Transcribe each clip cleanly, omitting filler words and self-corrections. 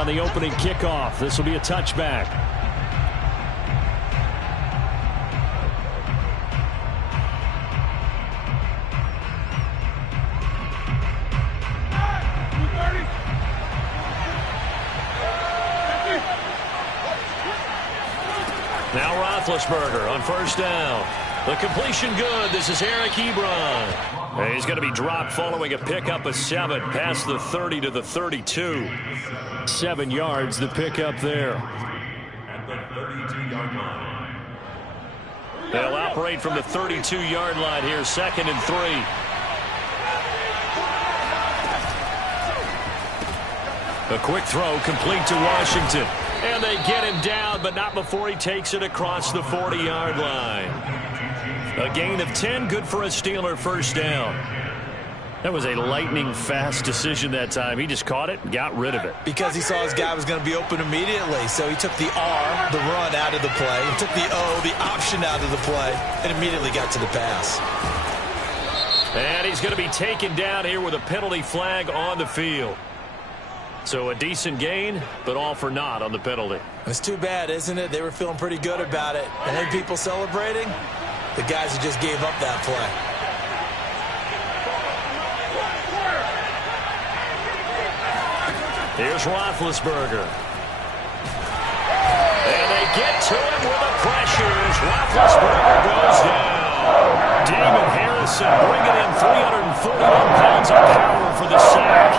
on the opening kickoff. This will be a touchback. Now Roethlisberger on first down. The completion good. This is Eric Ebron. And he's going to be dropped following a pickup of 7 past the 30 to the 32. 7 yards, the pickup there. At the 32-yard line. They'll operate from the 32-yard line here, 2nd and 3. A quick throw complete to Washington. And they get him down, but not before he takes it across the 40-yard line. A gain of 10, good for a Steeler first down. That was a lightning-fast decision that time. He just caught it and got rid of it. Because he saw his guy was going to be open immediately. So he took the R, the run, out of the play. He took the O, the option, out of the play, and immediately got to the pass. And he's going to be taken down here with a penalty flag on the field. So a decent gain, but all for naught on the penalty. It's too bad, isn't it? They were feeling pretty good about it. And then people celebrating, the guys who just gave up that play. Here's Roethlisberger. And they get to him with the pressure as Roethlisberger goes down. Damon Harrison bringing in 341 pounds of power for the sack.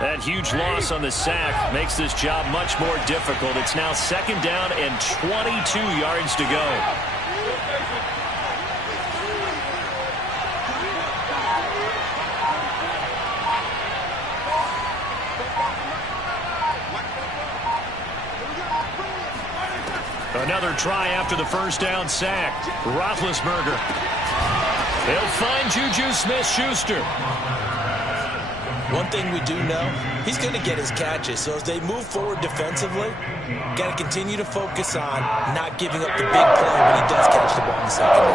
That huge loss on the sack makes this job much more difficult. It's now 2nd down and 22 yards to go. Another try after the first down sack. Roethlisberger. They'll find Juju Smith-Schuster. One thing we do know, he's going to get his catches. So as they move forward defensively, got to continue to focus on not giving up the big play when he does catch the ball in the secondary.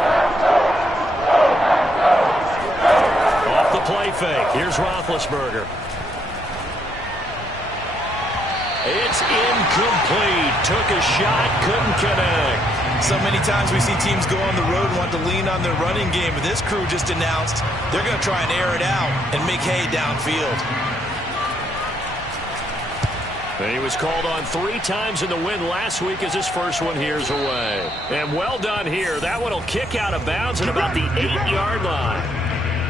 Off the play fake. Here's Roethlisberger. It's incomplete. Took a shot, couldn't connect. So many times we see teams go on the road and want to lean on their running game, but this crew just announced they're going to try and air it out and make hay downfield. He was called on 3 times in the win last week as his first one here's away. And well done here. That one will kick out of bounds at about the 8-yard line.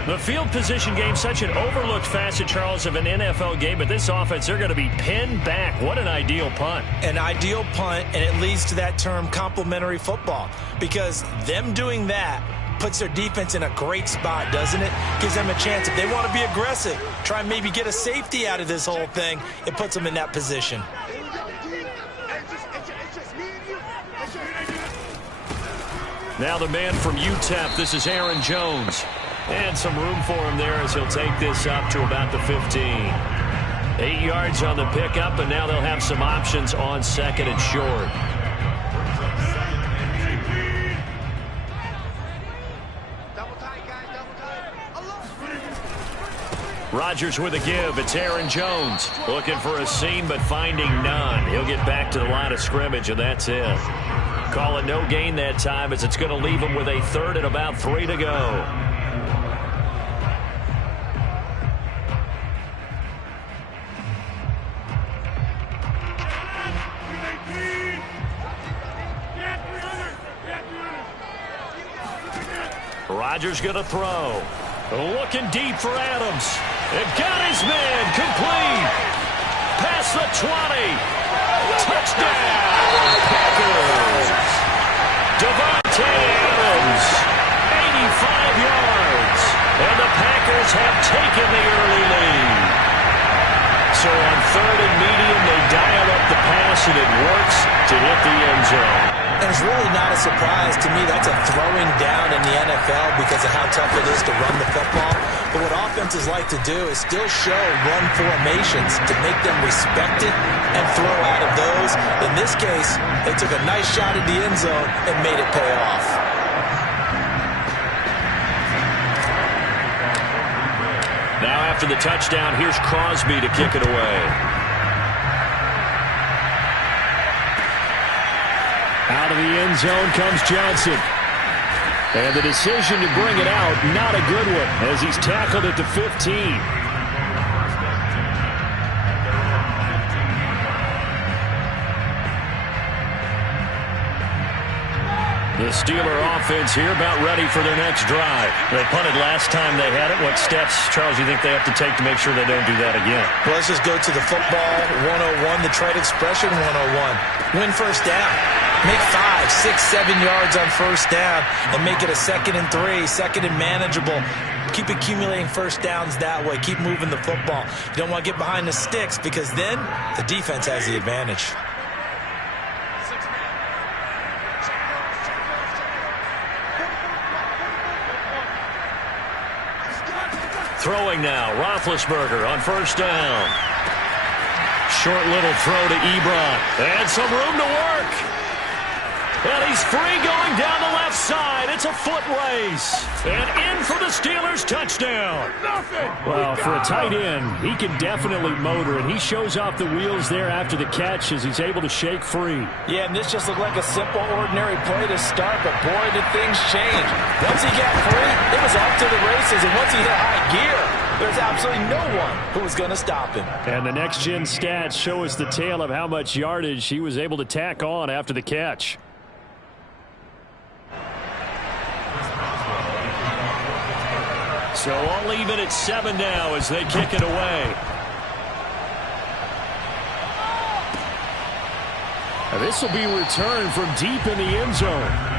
The field position game, such an overlooked facet, Charles, of an NFL game, but this offense, they're going to be pinned back. What an ideal punt. An ideal punt, and it leads to that term complementary football, because them doing that puts their defense in a great spot, doesn't it? Gives them a chance. If they want to be aggressive, try and maybe get a safety out of this whole thing, it puts them in that position. Now the man from UTEP, this is Aaron Jones. And some room for him there as he'll take this up to about the 15. 8 yards on the pickup, and now they'll have some options on 2nd and short. Rodgers with a give. It's Aaron Jones looking for a seam but finding none. He'll get back to the line of scrimmage, and that's it. Call it no gain that time as it's going to leave him with a 3rd and about 3 to go. Rodgers going to throw. Looking deep for Adams. It got his man. Complete. Past the 20. Touchdown. Packers. Davante Adams. 85 yards. And the Packers have taken the early lead. So on 3rd and medium, they dial up the pass, and it works to hit the end zone. And it's really not a surprise to me. That's a throwing down in the NFL because of how tough it is to run the football. But what offenses like to do is still show run formations to make them respect it and throw out of those. In this case, they took a nice shot at the end zone and made it pay off. Now after the touchdown, here's Crosby to kick it away. Out of the end zone comes Johnson. And the decision to bring it out, not a good one, as he's tackled at the 15. The Steeler offense here about ready for their next drive. They punted last time they had it. What steps, Charles, you think they have to take to make sure they don't do that again? Well, let's just go to the football 101, the trade expression 101. Win first down. Make 5, 6, 7 yards on first down and make it a 2nd and 3, 2nd and manageable. Keep accumulating first downs that way. Keep moving the football. You don't want to get behind the sticks because then the defense has the advantage. Throwing now, Roethlisberger on first down. Short little throw to Ebron. And some room to work. And he's free going down the left side. It's a foot race. And in for the Steelers' touchdown. Well, for a tight end, he can definitely motor, and he shows off the wheels there after the catch as he's able to shake free. Yeah, and this just looked like a simple, ordinary play to start, but boy, did things change. Once he got free, it was off to the races, and once he hit high gear, there's absolutely no one who was going to stop him. And the next-gen stats show us the tale of how much yardage he was able to tack on after the catch. So all even at 7 now as they kick it away. This will be returned from deep in the end zone.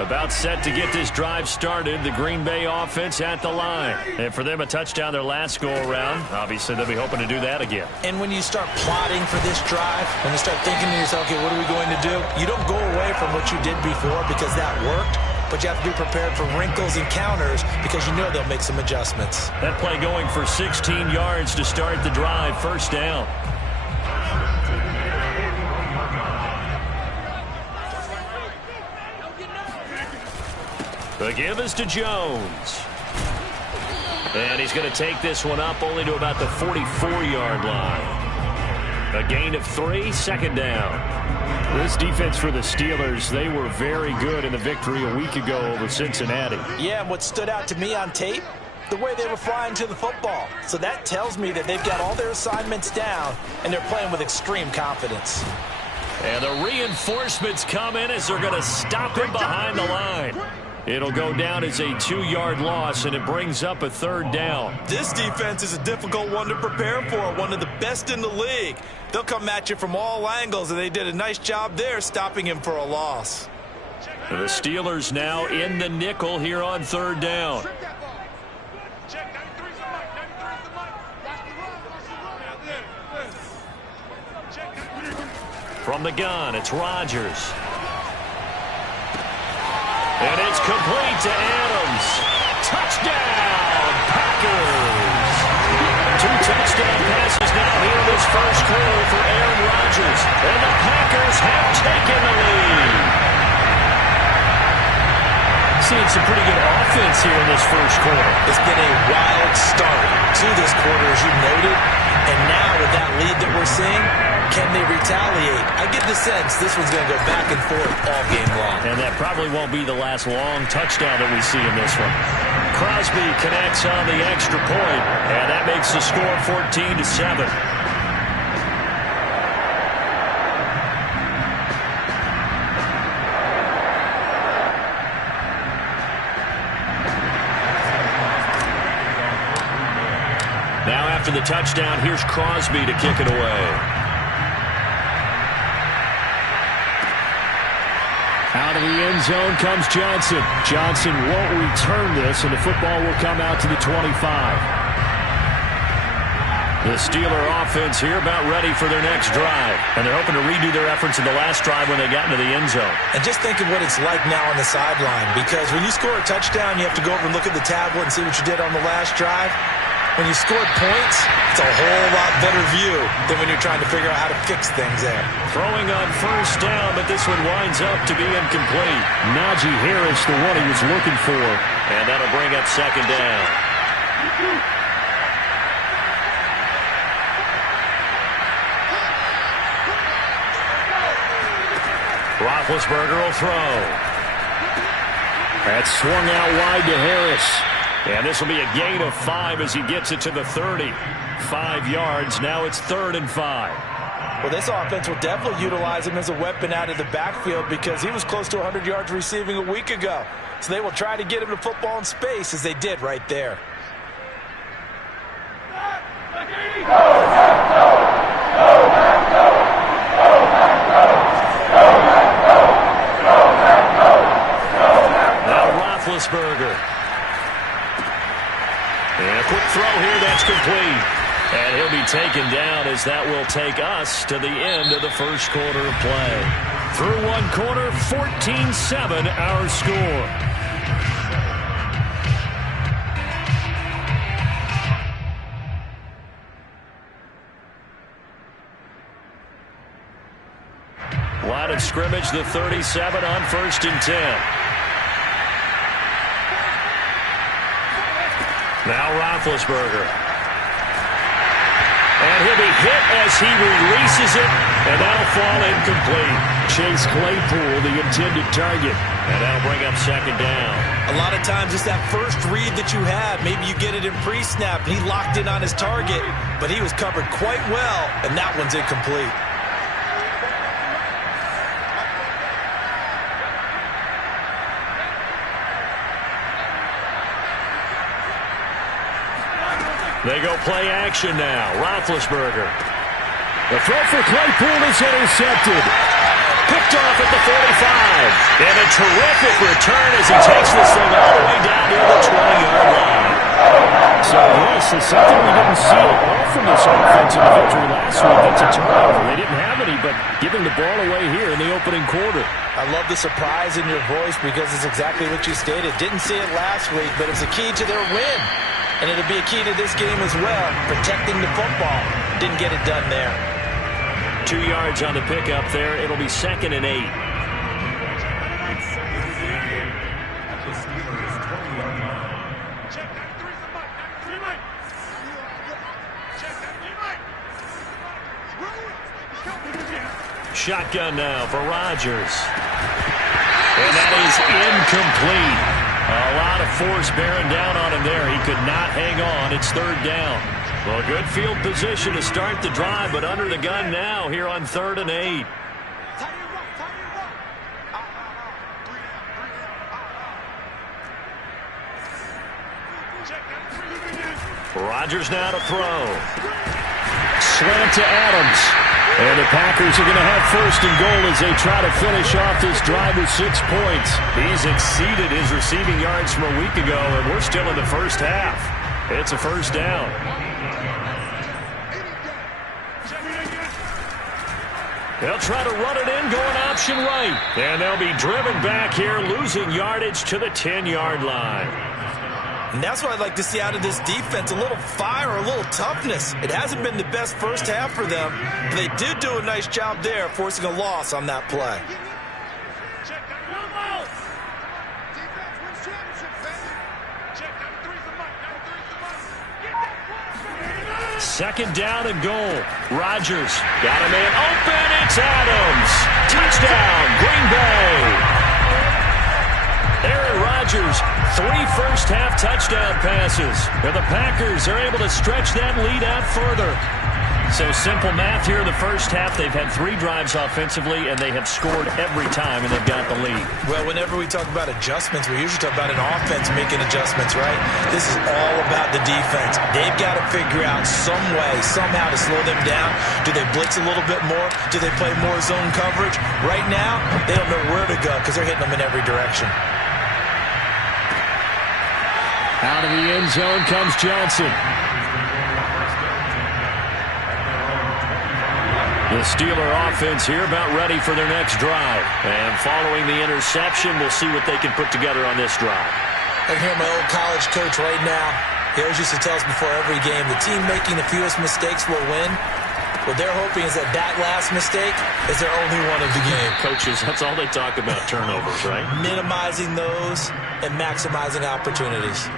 About set to get this drive started. The Green Bay offense at the line. And for them, a touchdown their last go-around. Obviously, they'll be hoping to do that again. And when you start plotting for this drive, when you start thinking to yourself, okay, what are we going to do? You don't go away from what you did before because that worked, but you have to be prepared for wrinkles and counters because you know they'll make some adjustments. That play going for 16 yards to start the drive. First down. The give is to Jones. And he's going to take this one up only to about the 44-yard line. A gain of 3, second down. This defense for the Steelers, they were very good in the victory a week ago over Cincinnati. Yeah, and what stood out to me on tape, the way they were flying to the football. So that tells me that they've got all their assignments down, and they're playing with extreme confidence. And the reinforcements come in as they're going to stop him behind the line. It'll go down as a 2-yard loss, and it brings up a third down. This defense is a difficult one to prepare for, one of the best in the league. They'll come at you from all angles, and they did a nice job there stopping him for a loss. The Steelers now in the nickel here on third down. From the gun, it's Rodgers. And it's complete to Adams. Touchdown, Packers. 2 touchdown passes now here in this first quarter for Aaron Rodgers. And the Packers have taken the lead. Seeing some pretty good offense here in this first quarter. It's been a wild start to this quarter, as you noted. And now with that lead that we're seeing, can they retaliate? I get the sense this one's going to go back and forth all game long. And that probably won't be the last long touchdown that we see in this one. Crosby connects on the extra point, and that makes the score 14-7. Now after the touchdown, here's Crosby to kick it away. Out of the end zone comes Johnson. Johnson won't return this, and the football will come out to the 25. The Steeler offense here about ready for their next drive. And they're hoping to redo their efforts in the last drive when they got into the end zone. And just think of what it's like now on the sideline, because when you score a touchdown, you have to go over and look at the tablet and see what you did on the last drive. when you scored points, it's a whole lot better view than when you're trying to figure out how to fix things there. Throwing on first down, but this one winds up to be incomplete. Najee Harris, the one he was looking for. And that'll bring up second down. Roethlisberger will throw. That swung out wide to Harris. And this will be a gain of 5 as he gets it to the 30. 5 yards. Now it's 3rd and 5. Well, this offense will definitely utilize him as a weapon out of the backfield because he was close to 100 yards receiving a week ago. So they will try to get him to football in space as they did right there. Now Roethlisberger. And a quick throw here, that's complete. And he'll be taken down as that will take us to the end of the first quarter of play. Through one quarter, 14-7 our score. Line of scrimmage, the 37 on 1st and 10. Now Roethlisberger. And he'll be hit as he releases it, and that'll fall incomplete. Chase Claypool, the intended target. And that'll bring up second down. A lot of times it's that first read that you have. Maybe you get it in pre-snap, and he locked in on his target, but he was covered quite well, and that one's incomplete. They go play action now. Roethlisberger. The throw for Claypool is intercepted. Picked off at the 45. And a terrific return as he takes this thing all the way down near the 20-yard line. So this is something we didn't see at all from this offense in the victory last week. It's a turnover. They didn't have any, but giving the ball away here in the opening quarter. I love the surprise in your voice because it's exactly what you stated. Didn't see it last week, but it's a key to their win. And it'll be a key to this game as well, protecting the football. Didn't get it done there. 2 yards on the pickup there. It'll be 2nd and 8. Shotgun now for Rodgers. And that is incomplete. A lot of force bearing down on him there. He could not hang on. It's 3rd down. Well, good field position to start the drive, but under the gun now here on 3rd and 8. Rodgers now to throw. Slant to Adams. And the Packers are going to have 1st and goal as they try to finish off this drive with 6 points. He's exceeded his receiving yards from a week ago, and we're still in the first half. It's a 1st down. They'll try to run it in, going option right. And they'll be driven back here, losing yardage to the 10-yard line. And that's what I'd like to see out of this defense, a little fire, a little toughness. It hasn't been the best first half for them, but they did do a nice job there, forcing a loss on that play. Second down and goal. Rodgers got a man open. It's Adams. Touchdown, Green Bay. Aaron Rodgers, 3 first-half touchdown passes. And the Packers are able to stretch that lead out further. So simple math here in the first half. They've had 3 drives offensively, and they have scored every time, and they've got the lead. Well, whenever we talk about adjustments, we usually talk about an offense making adjustments, right? This is all about the defense. They've got to figure out some way, somehow to slow them down. Do they blitz a little bit more? Do they play more zone coverage? Right now, they don't know where to go because they're hitting them in every direction. Out of the end zone comes Johnson. The Steeler offense here about ready for their next drive. And following the interception, we'll see what they can put together on this drive. I hear my old college coach right now. He always used to tell us before every game, the team making the fewest mistakes will win. What they're hoping is that last mistake is their only one of the game. Coaches, that's all they talk about, turnovers, right? Minimizing those and maximizing opportunities.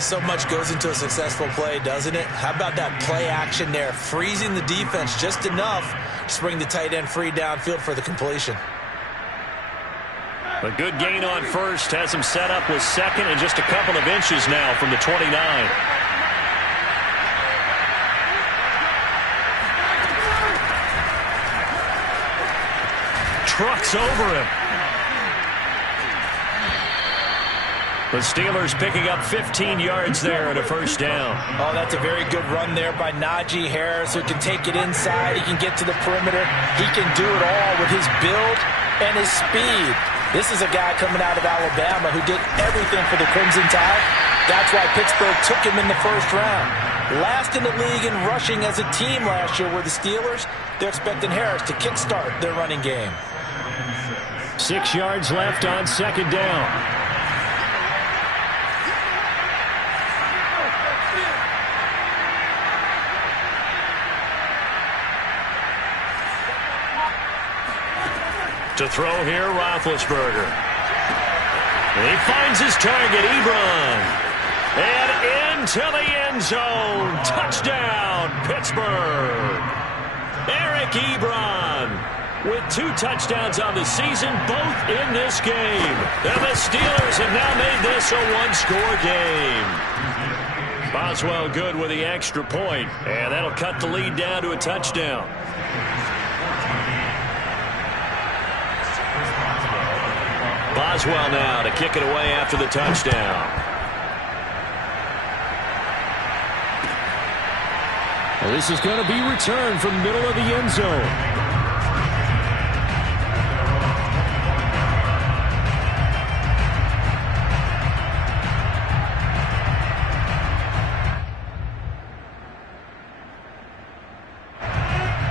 So much goes into a successful play, doesn't it? How about that play action there? Freezing the defense just enough to bring the tight end free downfield for the completion. A good gain on first has him set up with second and just a couple of inches now from the 29. Trucks over him. The Steelers picking up 15 yards there and a first down. Oh, that's a very good run there by Najee Harris, who can take it inside. He can get to the perimeter. He can do it all with his build and his speed. This is a guy coming out of Alabama who did everything for the Crimson Tide. That's why Pittsburgh took him in the first round. Last in the league in rushing as a team last year were the Steelers. They're expecting Harris to kickstart their running game. 6 yards left on second down. To throw here, Roethlisberger. He finds his target, Ebron. And into the end zone. Touchdown, Pittsburgh. Eric Ebron with 2 touchdowns on the season, both in this game. And the Steelers have now made this a one-score game. Boswell good with the extra point, and that'll cut the lead down to a touchdown. Boswell now to kick it away after the touchdown. Well, this is going to be returned from the middle of the end zone.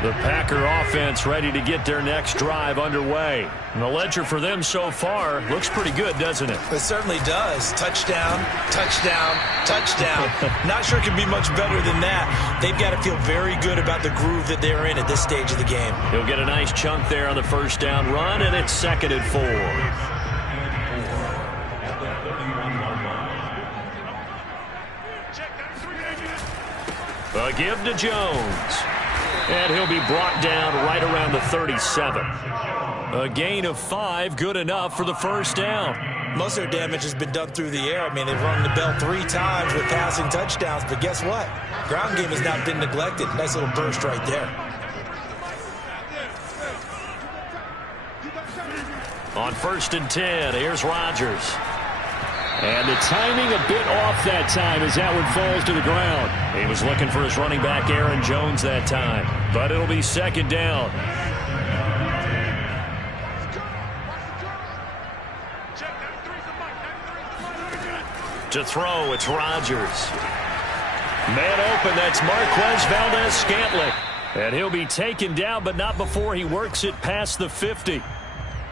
The Packer offense ready to get their next drive underway. And the ledger for them so far looks pretty good, doesn't it? It certainly does. Touchdown, touchdown, touchdown. Not sure it can be much better than that. They've got to feel very good about the groove that they're in at this stage of the game. He'll get a nice chunk there on the first down run, and it's 2nd and 4. A give to Jones. And he'll be brought down right around the 37. A gain of 5, good enough for the first down. Most of their damage has been done through the air. I mean, they've rung the bell 3 times with passing touchdowns, but guess what? Ground game has not been neglected. Nice little burst right there. On 1st and 10, here's Rodgers. And the timing a bit off that time as that one falls to the ground. He was looking for his running back, Aaron Jones, that time. But it'll be 2nd down. To throw, it's Rodgers. Man open, that's Marquez Valdes-Scantling. And he'll be taken down, but not before he works it past the 50.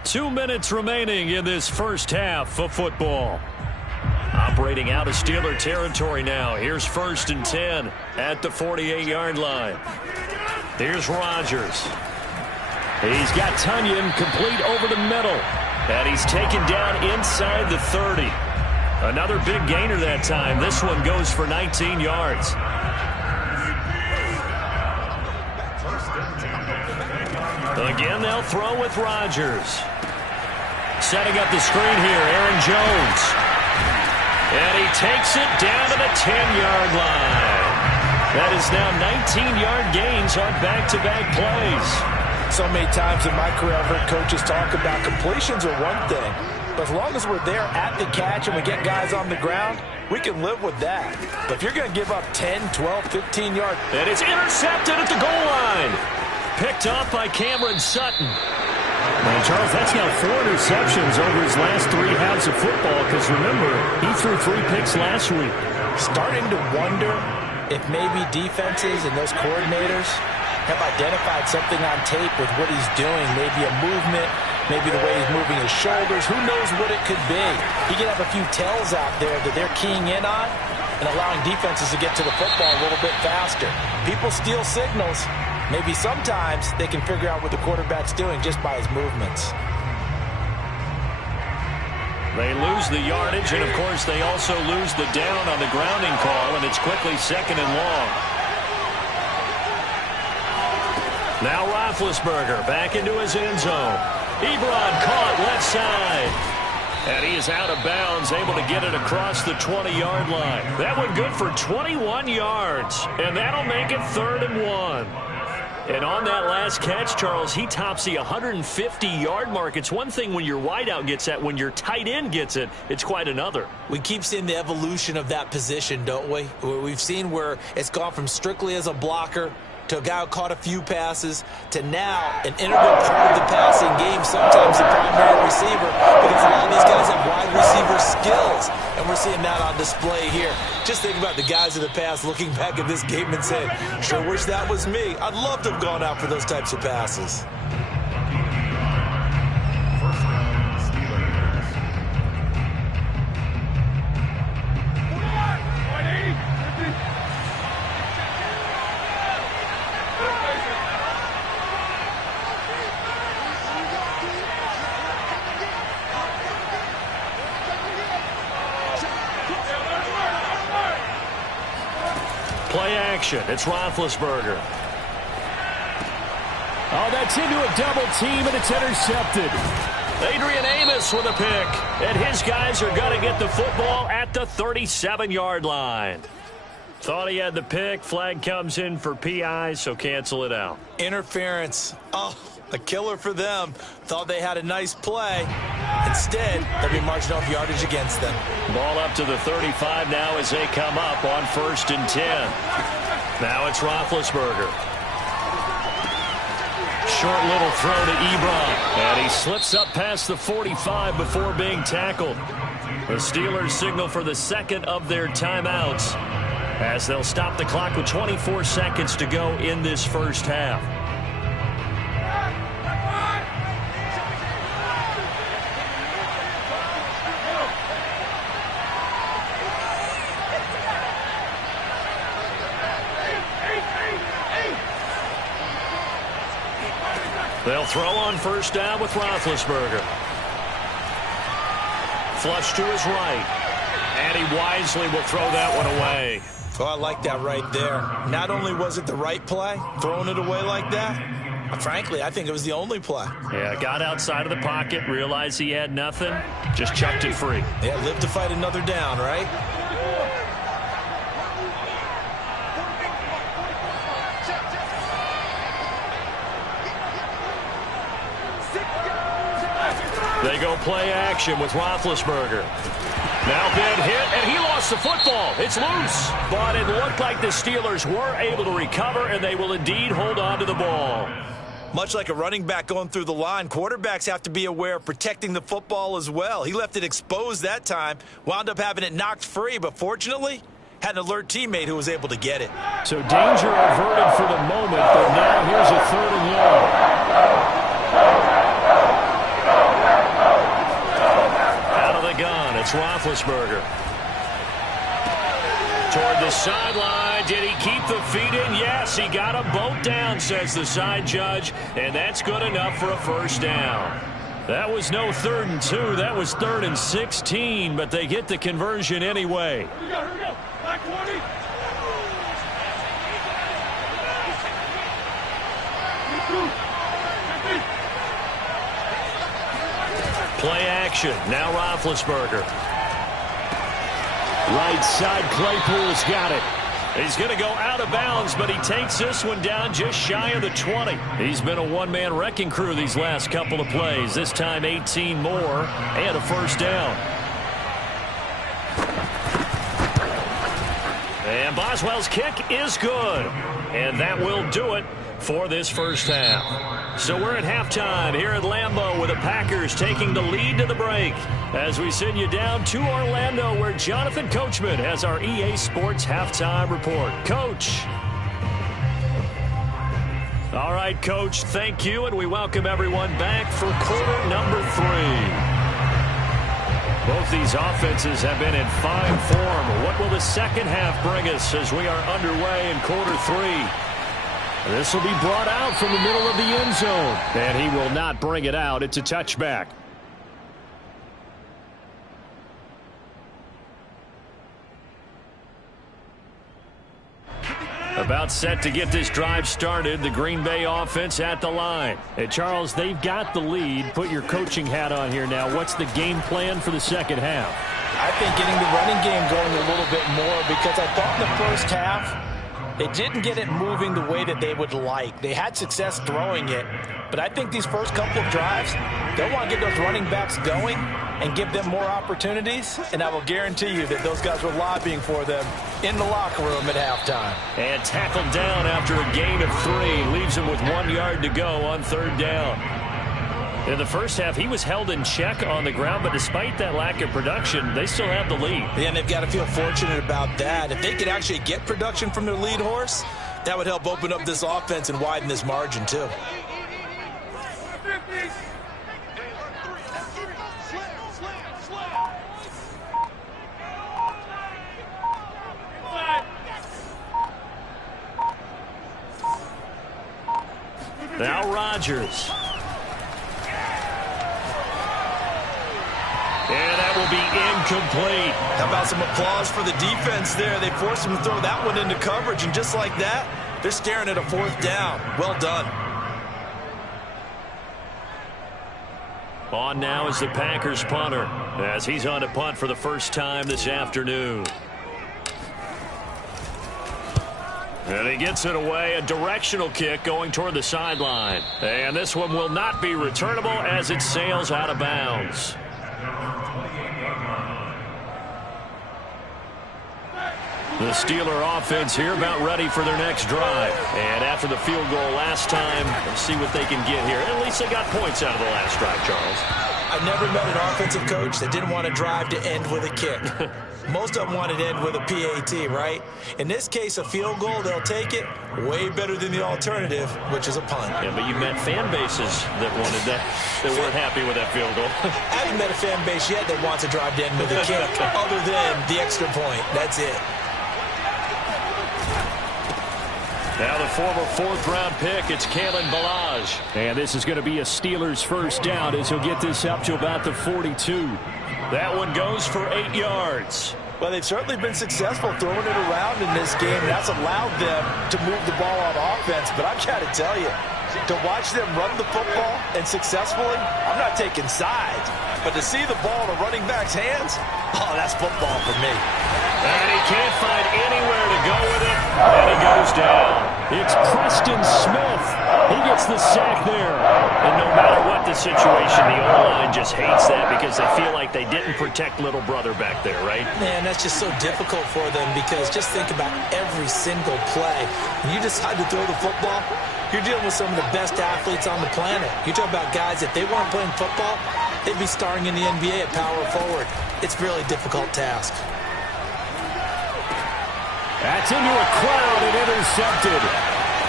2 minutes remaining in this first half of football. Operating out of Steeler territory now. Here's 1st and 10 at the 48-yard line. Here's Rodgers. He's got Tunyon complete over the middle. And he's taken down inside the 30. Another big gainer that time. This one goes for 19 yards. Again, they'll throw with Rodgers. Setting up the screen here, Aaron Jones. And he takes it down to the 10-yard line. That is now 19-yard gains on back-to-back plays. So many times in my career, I've heard coaches talk about completions are one thing. But as long as we're there at the catch and we get guys on the ground, we can live with that. But if you're going to give up 10, 12, 15 yards. And it's intercepted at the goal line. Picked up by Cameron Sutton. Well, Charles, that's now 4 interceptions over his last 3 halves of football, because remember, he threw 3 picks last week. Starting to wonder if maybe defenses and those coordinators have identified something on tape with what he's doing. Maybe a movement, maybe the way he's moving his shoulders. Who knows what it could be? He could have a few tells out there that they're keying in on. and allowing defenses to get to the football a little bit faster. People steal signals. Maybe sometimes they can figure out what the quarterback's doing just by his movements. They lose the yardage, and, of course, they also lose the down on the grounding call, and it's quickly 2nd and long. Now Roethlisberger back into his end zone. Ebron caught left side. And he is out of bounds, able to get it across the 20-yard line. That one good for 21 yards, and that'll make it 3rd and 1. And on that last catch, Charles, he tops the 150-yard mark. It's one thing when your wideout gets that. When your tight end gets it, it's quite another. We keep seeing the evolution of that position, don't we? We've seen where it's gone from strictly as a blocker to a guy who caught a few passes to now an integral part of the passing game, sometimes the primary receiver, because a lot of these guys have wide receiver skills, and we're seeing that on display here. Just think about the guys in the past looking back at this game and saying, sure wish that was me. I'd love to have gone out for those types of passes. Play action. It's Roethlisberger. Oh, that's into a double team, and it's intercepted. Adrian Amos with a pick. And his guys are going to get the football at the 37-yard line. Thought he had the pick. Flag comes in for PI, so cancel it out. Interference. Oh, a killer for them. Thought they had a nice play. Instead, they'll be marching off yardage against them. Ball up to the 35 now as they come up on 1st and 10. Now it's Roethlisberger. Short little throw to Ebron. And he slips up past the 45 before being tackled. The Steelers signal for the 2nd of their timeouts as they'll stop the clock with 24 seconds to go in this first half. They'll throw on 1st down with Roethlisberger. Flush to his right. And he wisely will throw that one away. Oh, I like that right there. Not only was it the right play, throwing it away like that, frankly, I think it was the only play. Yeah, got outside of the pocket, realized he had nothing, just chucked it free. Yeah, live to fight another down, right? They go play action with Roethlisberger. Now big hit, and he lost the football. It's loose. But it looked like the Steelers were able to recover, and they will indeed hold on to the ball. Much like a running back going through the line, quarterbacks have to be aware of protecting the football as well. He left it exposed that time, wound up having it knocked free, but fortunately, had an alert teammate who was able to get it. So danger averted for the moment, but now here's a 3rd and long. It's Roethlisberger. Toward the sideline. Did he keep the feet in? Yes, he got them both down, says the side judge, and that's good enough for a 1st down. That was no 3rd and 2. That was 3rd and 16, but they get the conversion anyway. Here we go. Back 20. Play action. Now Roethlisberger. Right side, Claypool's got it. He's going to go out of bounds, but he takes this one down just shy of the 20. He's been a one-man wrecking crew these last couple of plays. This time 18 more and a 1st down. And Boswell's kick is good. And that will do it for this first half. So we're at halftime here at Lambeau with the Packers taking the lead to the break as we send you down to Orlando where Jonathan Coachman has our EA Sports halftime report. Coach. All right, Coach, thank you, and we welcome everyone back for quarter number 3. Both these offenses have been in fine form. What will the second half bring us as we are underway in quarter three? This will be brought out from the middle of the end zone. And he will not bring it out. It's a touchback. About set to get this drive started, the Green Bay offense at the line. Hey, Charles, they've got the lead. Put your coaching hat on here now. What's the game plan for the second half? I think getting the running game going a little bit more, because I thought in the first half they didn't get it moving the way that they would like. They had success throwing it, but I think these first couple of drives, they'll want to get those running backs going and give them more opportunities, and I will guarantee you that those guys were lobbying for them in the locker room at halftime. And tackled down after a gain of 3. Leaves him with 1 yard to go on third down. In the first half, he was held in check on the ground, but despite that lack of production, they still have the lead. Yeah, and they've got to feel fortunate about that. If they could actually get production from their lead horse, that would help open up this offense and widen this margin too. Now Rodgers. And that will be incomplete. How about some applause for the defense there? They forced him to throw that one into coverage, and just like that, they're staring at a fourth down. Well done. On now is the Packers punter, as he's on to punt for the first time this afternoon. And he gets it away, a directional kick going toward the sideline. And this one will not be returnable as it sails out of bounds. The Steeler offense here about ready for their next drive. And after the field goal last time, let's see what they can get here. At least they got points out of the last drive, Charles. I've never met an offensive coach that didn't want to drive to end with a kick. Most of them wanted to end with a PAT, right? In this case, a field goal, they'll take it. Way better than the alternative, which is a punt. Yeah, but you met fan bases that wanted that, that weren't happy with that field goal. I haven't met a fan base yet that wants to drive to end with a kick, other than the extra point. That's it. Now the former fourth-round pick, it's Kalen Ballage. And this is going to be a Steelers first down as he'll get this up to about the 42. That one goes for 8 yards. Well, they've certainly been successful throwing it around in this game. That's allowed them to move the ball on offense. But I've got to tell you, to watch them run the football and successfully, I'm not taking sides. But to see the ball in a running back's hands, oh, that's football for me. And he can't find anywhere to go with it, and he goes down. It's Preston Smith. He gets the sack there. And no matter what the situation, the O-line just hates that because they feel like they didn't protect little brother back there, right? Man, that's just so difficult for them because just think about every single play. When you decide to throw the football, you're dealing with some of the best athletes on the planet. You talk about guys, if they weren't playing football, they'd be starring in the NBA at power forward. It's a really difficult task. That's into a crowd and intercepted.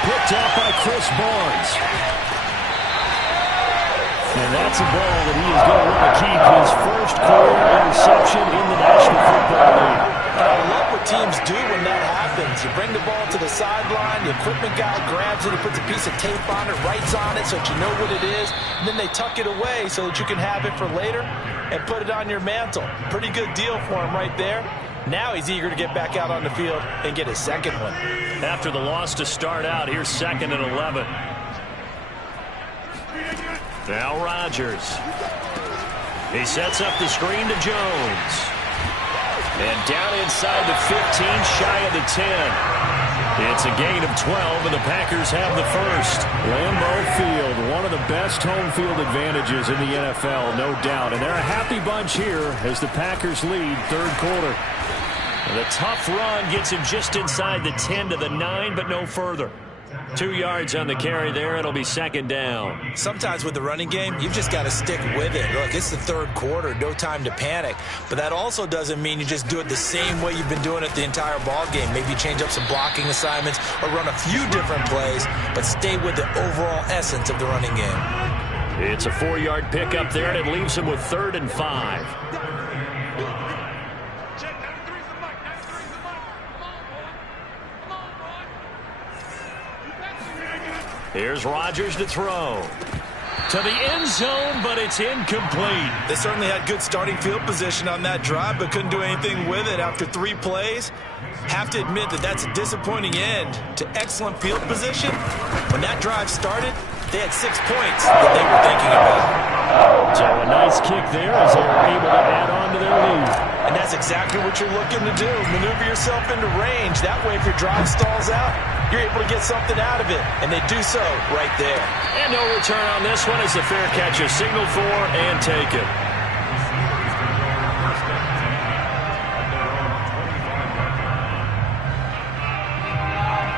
Picked up by Chris Barnes. And that's a ball that he is going to want to keep, his first career interception in the National Football League. I love what teams do when that happens. You bring the ball to the sideline, the equipment guy grabs it, he puts a piece of tape on it, writes on it so that you know what it is, and then they tuck it away so that you can have it for later and put it on your mantle. Pretty good deal for him right there. Now he's eager to get back out on the field and get his second one. After the loss to start out, here's 2nd and 11. Now Rodgers. He sets up the screen to Jones. And down inside the 15, shy of the 10. It's a gain of 12, and the Packers have the first. Lambeau Field, one of the best home field advantages in the NFL, no doubt. And they're a happy bunch here as the Packers lead third quarter. And the tough run gets him just inside the 10 to the 9, but no further. 2 yards on the carry there. It'll be 2nd down. Sometimes with the running game, you've just got to stick with it. Look, it's the third quarter, no time to panic. But that also doesn't mean you just do it the same way you've been doing it the entire ball game. Maybe change up some blocking assignments or run a few different plays, but stay with the overall essence of the running game. It's a 4-yard pickup there, and it leaves him with 3rd and 5. Here's Rodgers to throw. To the end zone, but it's incomplete. They certainly had good starting field position on that drive, but couldn't do anything with it after 3 plays. Have to admit that that's a disappointing end to excellent field position. When that drive started, they had 6 points that they were thinking about. So a nice kick there as they were able to add on to their lead. And that's exactly what you're looking to do. Maneuver yourself into range. That way, if your drive stalls out, you're able to get something out of it. And they do so right there. And no return on this one as the fair catch is signaled for and taken.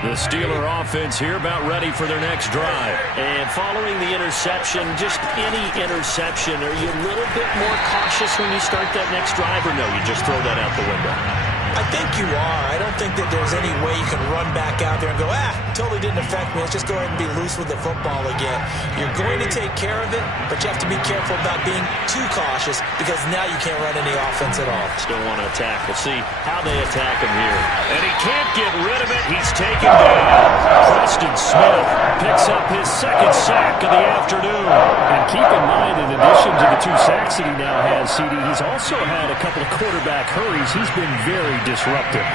The Steeler offense here about ready for their next drive. And following the interception, just any interception, are you a little bit more cautious when you start that next drive, or no, you just throw that out the window? I think you are. I don't think that there's any way you can run back out there and go, totally didn't affect me. Let's just go ahead and be loose with the football again. You're going to take care of it, but you have to be careful about being too cautious because now you can't run any offense at all. Still want to attack. We'll see how they attack him here. And he can't get rid of it. He's taken down. Preston Smith picks up his second sack of the afternoon. And keep in mind, in addition to the 2 sacks that he now has, CD, he's also had a couple of quarterback hurries. He's been very disruptive.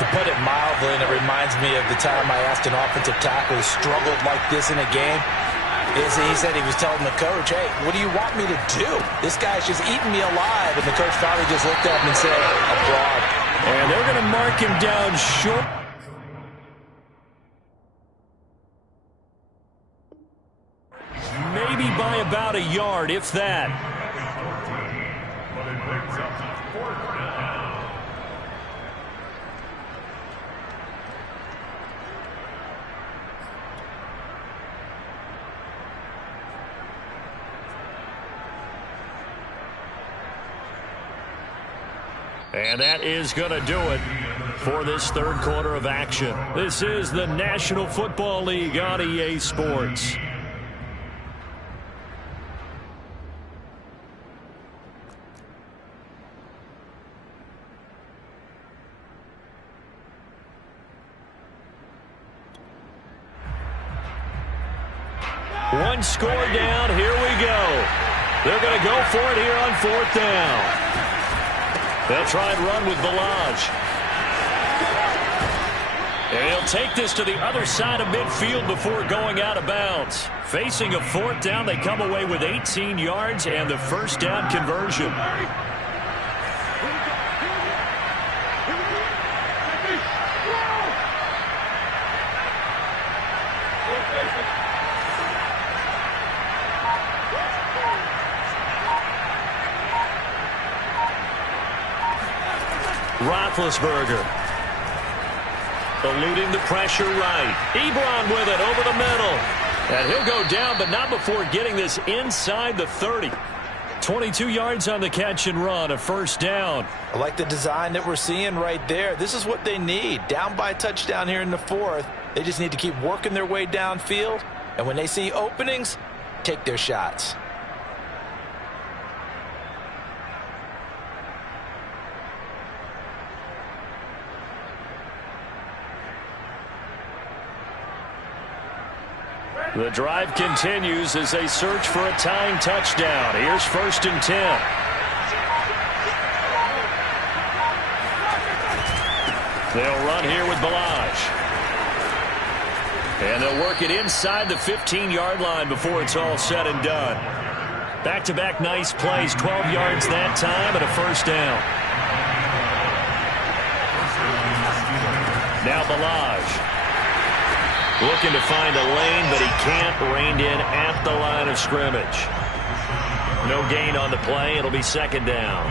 To put it mildly, and it reminds me of the time I asked an offensive tackle who struggled like this in a game, he said he was telling the coach, hey, what do you want me to do? This guy's just eating me alive. And the coach finally just looked at him and said, abroad. And they're going to mark him down short. Maybe by about a yard, if that. And that is going to do it for this third quarter of action. This is the National Football League on EA Sports. One score down. Here we go. They're going to go for it here on 4th down. They'll try and run with Balaj. And he'll take this to the other side of midfield before going out of bounds. Facing a 4th down, they come away with 18 yards and the first down conversion. Roethlisberger eluding the pressure right. Ebron with it over the middle. And he'll go down, but not before getting this inside the 30. 22 yards on the catch and run, a first down. I like the design that we're seeing right there. This is what they need. Down by a touchdown here in the 4th. They just need to keep working their way downfield. And when they see openings, take their shots. The drive continues as they search for a tying touchdown. Here's 1st and 10. They'll run here with Balaj. And they'll work it inside the 15-yard line before it's all said and done. Back-to-back nice plays, 12 yards that time and a first down. Now Balaj. Looking to find a lane, but he can't. Reined in at the line of scrimmage. No gain on the play. It'll be 2nd down.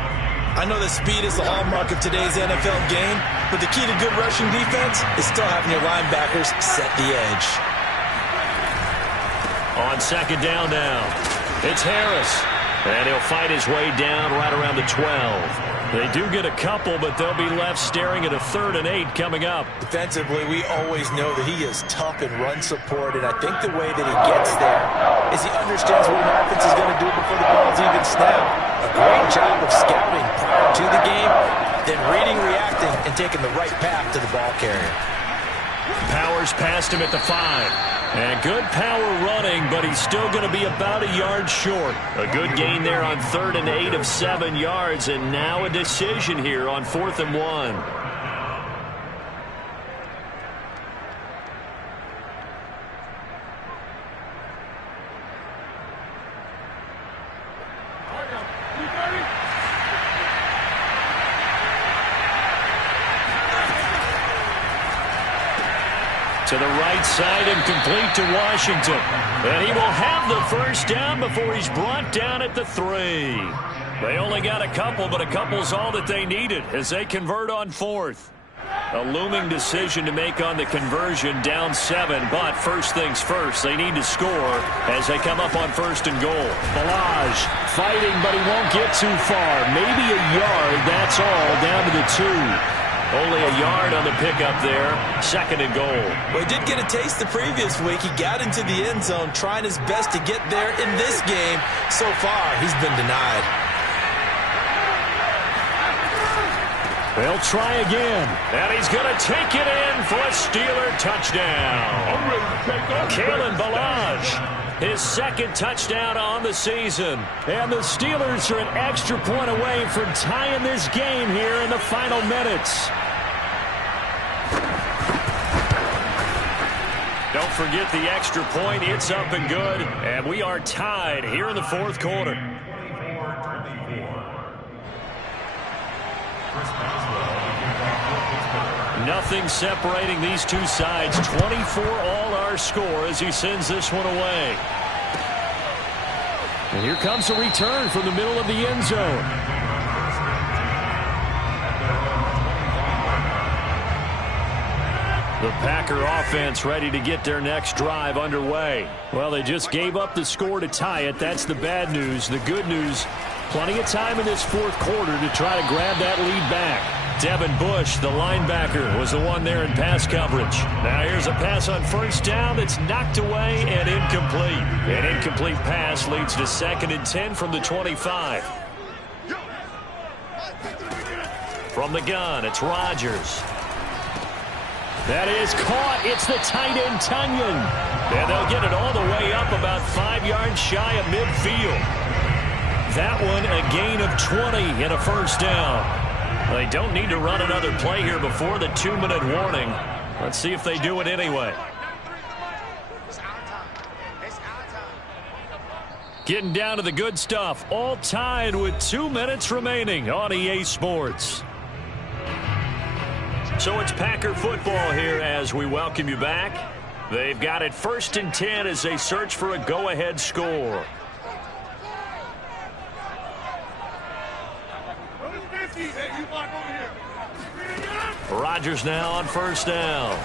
I know that speed is the hallmark of today's NFL game, but the key to good rushing defense is still having your linebackers set the edge. On 2nd down now, it's Harris. And he'll fight his way down right around the 12. They do get a couple, but they'll be left staring at a 3rd and 8 coming up. Defensively, we always know that he is tough in run support, and I think the way that he gets there is he understands what an offense is going to do before the ball's even snapped. A great job of scouting prior to the game, then reading, reacting, and taking the right path to the ball carrier. Powers past him at the 5. And good power running, but he's still going to be about a yard short. A good gain there on 3rd and 8 of 7 yards, and now a decision here on 4th and 1. To the right side and complete to Washington. And he will have the first down before he's brought down at the 3. They only got a couple, but a couple's all that they needed as they convert on 4th. A looming decision to make on the conversion, down 7, but first things first, they need to score as they come up on 1st and goal. Ballage fighting, but he won't get too far. Maybe a yard, that's all, down to the 2. Only a yard on the pickup there. 2nd and goal. Well, he did get a taste the previous week. He got into the end zone, trying his best to get there in this game. So far, he's been denied. They'll try again. And he's going to take it in for a Steeler touchdown. Kalen Ballage, his 2nd touchdown on the season. And the Steelers are an extra point away from tying this game here in the final minutes. Don't forget the extra point. It's up and good. And we are tied here in the 4th quarter. Nothing separating these two sides. 24 all our score as he sends this one away. And here comes a return from the middle of the end zone. The Packer offense ready to get their next drive underway. Well, they just gave up the score to tie it. That's the bad news. The good news, plenty of time in this 4th quarter to try to grab that lead back. Devin Bush, the linebacker, was the one there in pass coverage. Now here's a pass on 1st down that's knocked away and incomplete. An incomplete pass leads to 2nd and 10 from the 25. From the gun, it's Rodgers. That is caught. It's the tight end, Tunyon. And they'll get it all the way up about 5 yards shy of midfield. That one a gain of 20 and a 1st down. They don't need to run another play here before the 2-minute warning. Let's see if they do it anyway. Getting down to the good stuff. All tied with 2 minutes remaining on EA Sports. So it's Packer football here as we welcome you back. They've got it 1st and 10 as they search for a go-ahead score. Rodgers now on 1st down.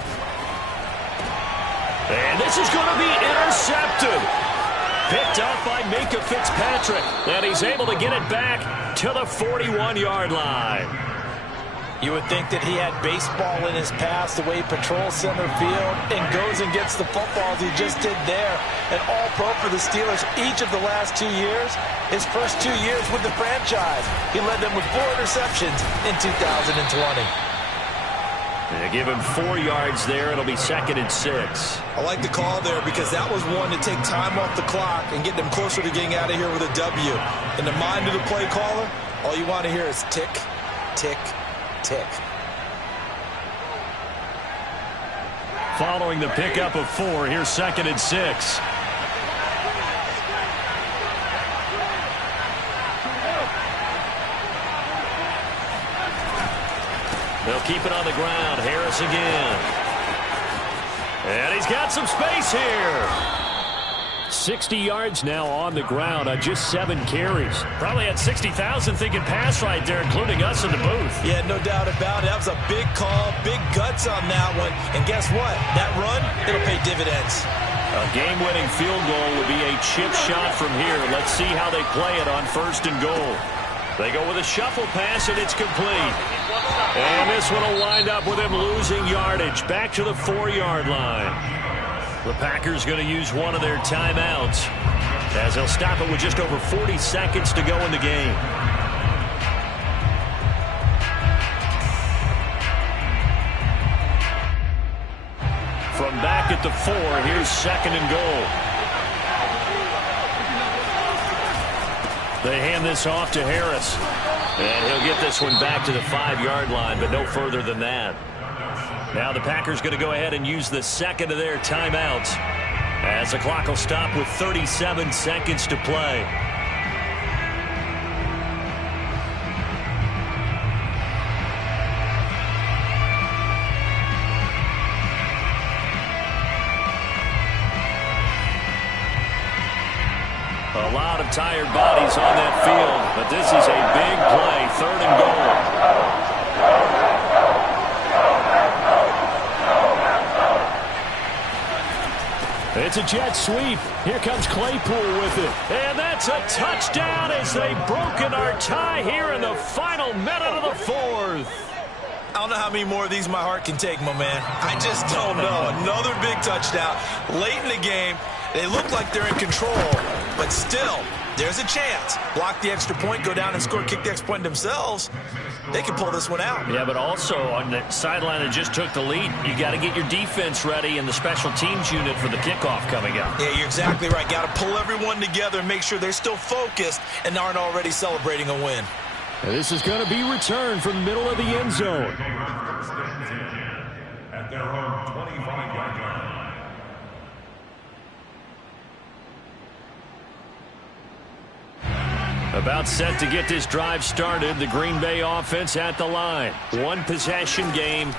And this is going to be intercepted. Picked up by Minkah Fitzpatrick. And he's able to get it back to the 41-yard line. You would think that he had baseball in his past, the way he patrols center field and goes and gets the football as he just did there. An all-pro for the Steelers each of the last 2 years. His first 2 years with the franchise, he led them with 4 interceptions in 2020. They give him 4 yards there. It'll be 2nd and 6. I like the call there because that was one to take time off the clock and get them closer to getting out of here with a W. In the mind of the play caller, all you want to hear is tick, tick, tick. Following the pickup of 4, here's 2nd and 6. They'll keep it on the ground. Harris again. And he's got some space here. 60 yards now on the ground on just 7 carries. Probably had 60,000 thinking pass right there, including us in the booth. Yeah, no doubt about it. That was a big call, big guts on that one. And guess what? That run, it'll pay dividends. A game-winning field goal would be a chip shot from here. Let's see how they play it on 1st and goal. They go with a shuffle pass, and it's complete. And this one will wind up with him losing yardage back to the 4-yard line. The Packers going to use one of their timeouts as they'll stop it with just over 40 seconds to go in the game. From back at the 4. Here's 2nd and goal. They hand this off to Harris. And he'll get this one back to the 5-yard line, but no further than that. Now the Packers going to go ahead and use the second of their timeouts as the clock will stop with 37 seconds to play. A lot of tired bodies on that field, but this is a big play, 3rd and goal. It's a jet sweep. Here comes Claypool with it. And that's a touchdown as they've broken our tie here in the final minute of the 4th. I don't know how many more of these my heart can take, my man. I just don't know. Another big touchdown late in the game. They look like they're in control, but still, there's a chance. Block the extra point, go down and score, kick the extra point themselves. They can pull this one out. Yeah, but also on the sideline that just took the lead, you got to get your defense ready and the special teams unit for the kickoff coming up. Yeah, you're exactly right. Got to pull everyone together and make sure they're still focused and aren't already celebrating a win. And this is going to be returned from the middle of the end zone. At their own 25-yard line. About set to get this drive started, the Green Bay offense at the line. One possession game,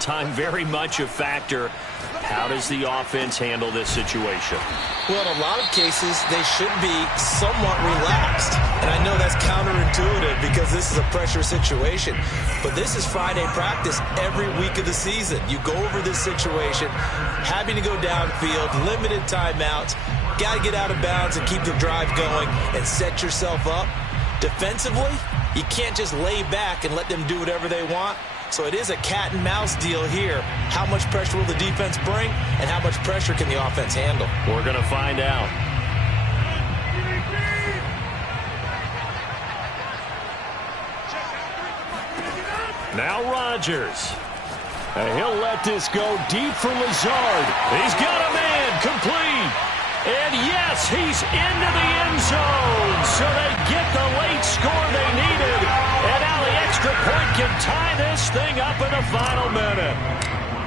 time very much a factor. How does the offense handle this situation? Well, in a lot of cases, they should be somewhat relaxed. And I know that's counterintuitive because this is a pressure situation. But this is Friday practice every week of the season. You go over this situation, having to go downfield, limited timeouts. Got to get out of bounds and keep the drive going and set yourself up. Defensively, you can't just lay back and let them do whatever they want. So it is a cat and mouse deal here. How much pressure will the defense bring and how much pressure can the offense handle? We're going to find out. Now Rodgers. And he'll let this go deep for Lazard. He's got a man complete. And yes, he's into the end zone. So they get the late score they needed. And now the extra point can tie this thing up in the final minute.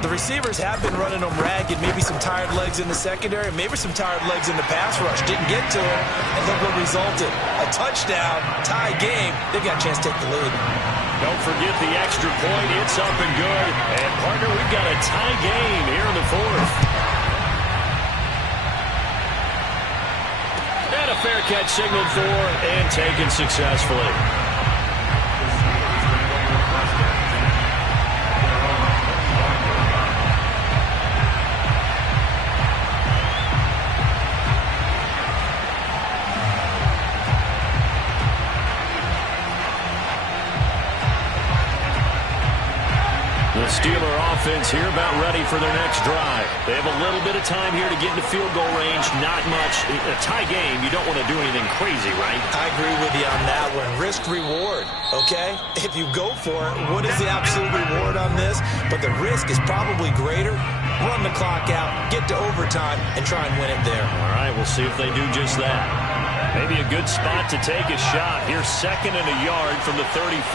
The receivers have been running them ragged. Maybe some tired legs in the secondary, maybe some tired legs in the pass rush. Didn't get to him, and look what resulted. A touchdown, tie game. They've got a chance to take the lead. Don't forget the extra point. It's up and good. And, partner, we've got a tie game here in the 4th. And a fair catch signaled for and taken successfully. The Steeler offense here about ready for their next drive. They have a little bit of time here to get into field goal range. Not much. A tie game, you don't want to do anything crazy, right? I agree with you on that one. Risk-reward, okay? If you go for it, what is the absolute reward on this? But the risk is probably greater. Run the clock out, get to overtime, and try and win it there. All right, we'll see if they do just that. Maybe a good spot to take a shot. Here's 2nd and a yard from the 34.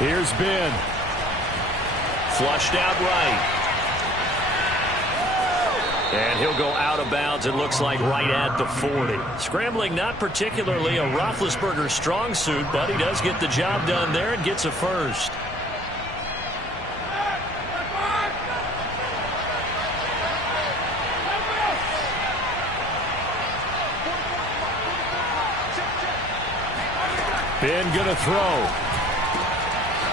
Here's Ben. Flushed out right. And he'll go out of bounds, it looks like, right at the 40. Scrambling, not particularly a Roethlisberger strong suit, but he does get the job done there and gets a first. Ben gonna throw.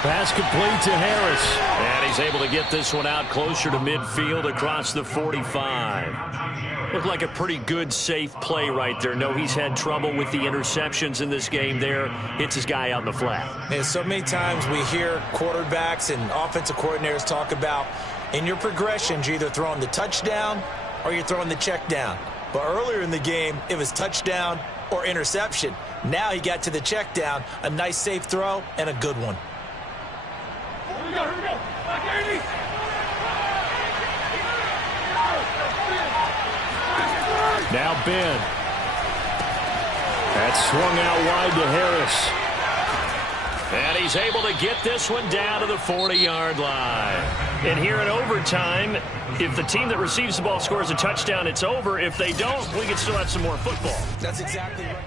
Pass complete to Harris. And he's able to get this one out closer to midfield across the 45. Looked like a pretty good, safe play right there. No, he's had trouble with the interceptions in this game there. Hits his guy out in the flat. And so many times we hear quarterbacks and offensive coordinators talk about in your progressions, you're either throwing the touchdown or you're throwing the check down. But earlier in the game, it was touchdown or interception. Now he got to the check down, a nice safe throw, and a good one. Here we go. Now Ben. That's swung out wide to Harris. And he's able to get this one down to the 40-yard line. And here in overtime, if the team that receives the ball scores a touchdown, it's over. If they don't, we can still have some more football. That's exactly right.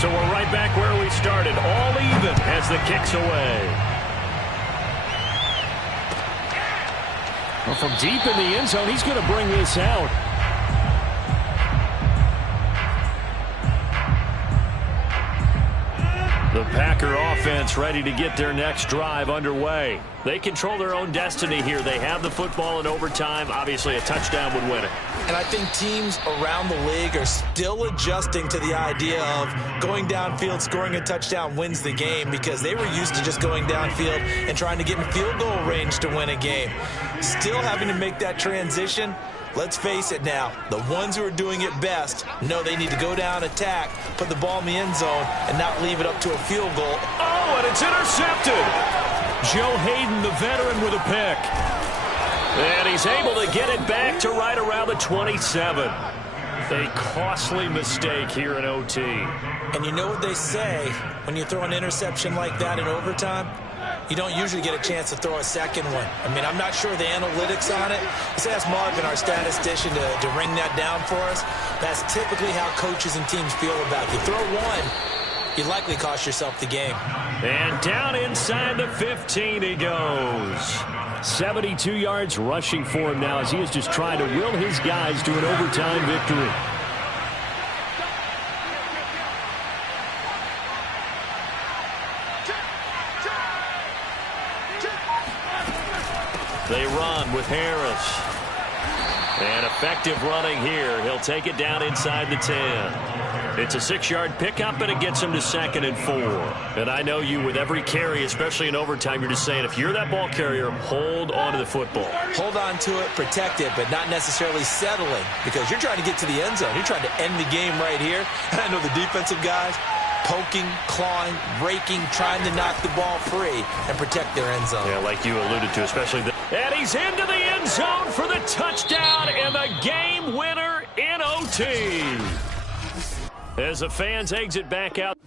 So we're right back where we started, all even as the kick's away. Well, from deep in the end zone, he's going to bring this out. The Packer offense ready to get their next drive underway. They control their own destiny here. They have the football in overtime. Obviously, a touchdown would win it. And I think teams around the league are still adjusting to the idea of going downfield, scoring a touchdown wins the game, because they were used to just going downfield and trying to get in field goal range to win a game. Still having to make that transition. Let's face it now, the ones who are doing it best know they need to go down, attack, put the ball in the end zone, and not leave it up to a field goal. Oh, and it's intercepted. Joe Hayden, the veteran, with a pick. And he's able to get it back to right around the 27. A costly mistake here in OT. And you know what they say, when you throw an interception like that in overtime, you don't usually get a chance to throw a second one. I mean, I'm not sure the analytics on it. Let's ask Marvin, our statistician, to ring that down for us. That's typically how coaches and teams feel about it. You throw one, you likely cost yourself the game. And down inside the 15 he goes. 72 yards rushing for him now as he is just trying to will his guys to an overtime victory. They run with Harris. And effective running here. He'll take it down inside the 10. It's a 6-yard pickup, and it gets him to 2nd and 4. And I know you, with every carry, especially in overtime, you're just saying, if you're that ball carrier, hold on to the football. Hold on to it, protect it, but not necessarily settling, because you're trying to get to the end zone. You're trying to end the game right here. And I know the defensive guys poking, clawing, raking, trying to knock the ball free and protect their end zone. Yeah, like you alluded to, especially the... And he's into the end zone for the touchdown and the game winner in OT. As the fans exit back out.